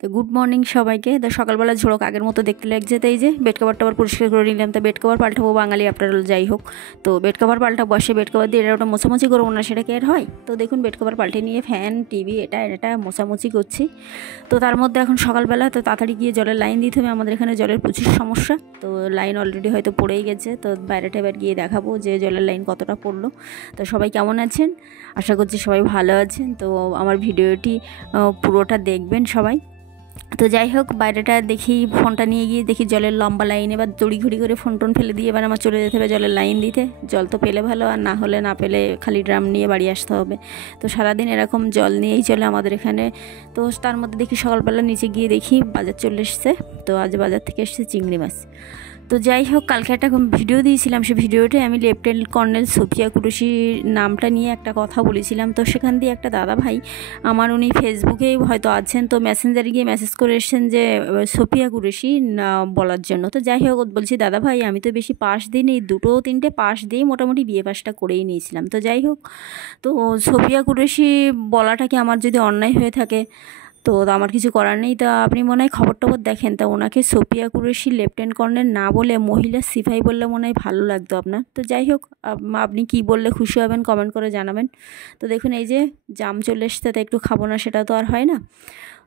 তো good morning সবাইকে। তো সকালবেলা ঝোড়ক আগের মতো দেখতে লাগছে। তো এই যে বেড কভারটা আবার পরিষ্কার করে নিলাম। তো বেড কভার পাল্টাবো, বাঙালি আপনার যাই হোক। তো বেড কভার পাল্টা বসে বেড কভার দিয়ে এটা ওটা মোছামুছি করবো না, সেটা কি আর হয়? তো দেখুন বেড কভার পাল্টে নিয়ে ফ্যান টিভি এটা মোছামুছি করছি। তো তার মধ্যে এখন সকালবেলা তো তাড়াতাড়ি গিয়ে জলের লাইন দিতে হবে। আমাদের এখানে জলের প্রচুর সমস্যা। তো লাইন অলরেডি হয়তো পড়েই গেছে। তো বাইরেটা এবার গিয়ে দেখাবো যে জলের লাইন কতটা পড়লো। তো সবাই কেমন আছেন? আশা করছি সবাই ভালো আছেন। তো আমার ভিডিওটি পুরোটা দেখবেন সবাই। তো যাই হোক, বাইরেটা দেখি, ফোনটা নিয়ে গিয়ে দেখি জলের লম্বা লাইন। এবার দড়িঘড়ি করে ফোন টোন ফেলে দিয়ে এবার আমার চলে যেতে হবে জলের লাইন দিতে। জল তো পেলে ভালো, আর না হলে না পেলে খালি ড্রাম নিয়ে বাড়ি আসতে হবে। তো সারাদিন এরকম জল নিয়েই চলে আমাদের এখানে। তো তার মধ্যে দেখি সকালবেলা নিচে গিয়ে দেখি বাজার চলে এসছে। তো আজ বাজার থেকে এসছে চিংড়ি মাছ। তো যাই হোক, কালকে একটা ভিডিও দিয়েছিলাম, সেই ভিডিওতে আমি লেফটেন্যান্ট কর্নেল সোফিয়া কুরেশির নামটা নিয়ে একটা কথা বলেছিলাম। তো সেখান দিয়ে একটা দাদা ভাই আমার, উনি ফেসবুকেই হয়তো আছেন, তো মেসেঞ্জারে গিয়ে মেসেজ করে এসেছেন যে সোফিয়া কুরেশি বলার জন্য। তো যাই হোক, বলছি দাদা ভাই আমি তো বেশি পাস দিইনি, 2-3টে পাস দিয়েই মোটামুটি বিয়ে পাসটা করেই নিয়েছিলাম। তো যাই হোক, তো সোফিয়া কুরেশি বলাটা কি আমার যদি অন্যায় হয়ে থাকে তো আমার কিছু করার নেই। তা আপনি মনে হয় খবর টবর দেখেন, তা ওনাকে সোফিয়া কুরেশি লেফটেন্যান্ট কর্নেল না বলে মহিলা সিপাহি বললে মনে হয় ভালো লাগতো আপনার। তো যাই হোক, আপনি কি বললে খুশি হবেন কমেন্ট করে জানাবেন। তো দেখুন এই যে জাম চলে এসছে, তো একটু খাবো না সেটা তো আর হয় না।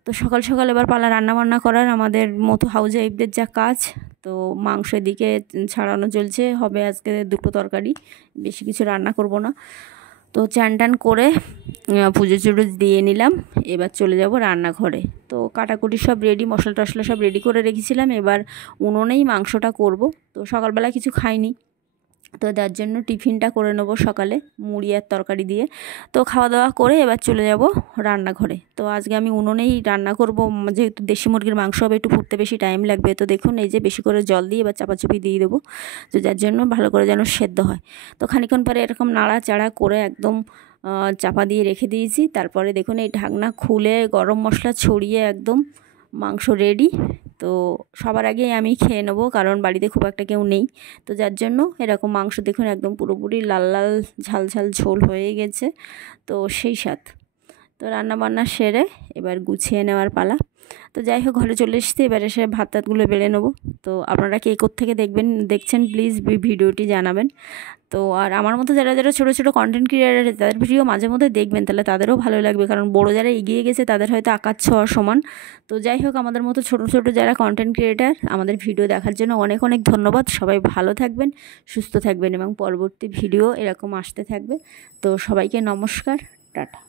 তো সকাল সকাল এবার পালা রান্নাবান্না করার, আমাদের মতো হাউস ওয়াইফদের যা কাজ। তো মাংস এদিকে ছাড়ানো চলছে, হবে আজকে 2টো তরকারি, বেশি কিছু রান্না করব না। তো চান টান করে পুজো টুজো দিয়ে নিলাম, এবার চলে যাব রান্নাঘরে। তো কাটাকুটি সব রেডি, মশলা টশলা সব রেডি করে রেখেছিলাম, এবার উনুনেই মাংসটা করব। তো সকালবেলা কিছু খাইনি, তো তার জন্য টিফিনটা করে নেবো সকালে মুড়ি আর তরকারি দিয়ে। তো খাওয়া দাওয়া করে এবার চলে যাব রান্নাঘরে। তো আজকে আমি উনুনেই রান্না করব, যেহেতু দেশি মুরগির মাংস হবে, একটু ফুটতে বেশি টাইম লাগবে। তো দেখুন এই যে বেশি করে জল দিয়ে এবার চাপাচুপি দিয়ে দেবো, তো যার জন্য ভালো করে যেন সেদ্ধ হয়। তো খানিকক্ষণ পরে এরকম নাড়াচাড়া করে একদম চাপা দিয়ে রেখে দিয়েছি। তারপরে দেখুন এই ঢাকনা খুলে গরম মশলা ছড়িয়ে একদম মাংস রেডি। তো সবার আগে আমি খেয়ে নেবো, কারণ বাড়িতে খুব একটা কেউ নেই। তো যার জন্য এরকম মাংস দেখুন একদম পুরোপুরি লাল লাল ঝাল ঝাল ঝোল হয়ে গেছে। তো সেই স্বাদ। তো রান্নাবান্না সেরে এবার গুছিয়ে নেওয়ার পালা। তো যাই হোক, ঘরে চলে এসেছি, এবার এসে ভাত টাতগুলো বেড়ে নেবো। তো আপনারা কে কোত্থেকে দেখছেন প্লিজ ভিডিওটি জানাবেন। তো আর আমার মতো যারা যারা ছোটো ছোটো কন্টেন্ট ক্রিয়েটার, তাদের ভিডিও মাঝে মধ্যে দেখবেন, তাহলে তাদেরও ভালো লাগবে, কারণ বড় যারা এগিয়ে গেছে তাদের হয়তো আকাশ ছোঁয়া সমান। তো যাই হোক, আমাদের মতো ছোটো ছোটো যারা কন্টেন্ট ক্রিয়েটার, আমাদের ভিডিও দেখার জন্য অনেক অনেক ধন্যবাদ। সবাই ভালো থাকবেন, সুস্থ থাকবেন, এবং পরবর্তী ভিডিও এরকম আসতে থাকবে। তো সবাইকে নমস্কার, টাটা।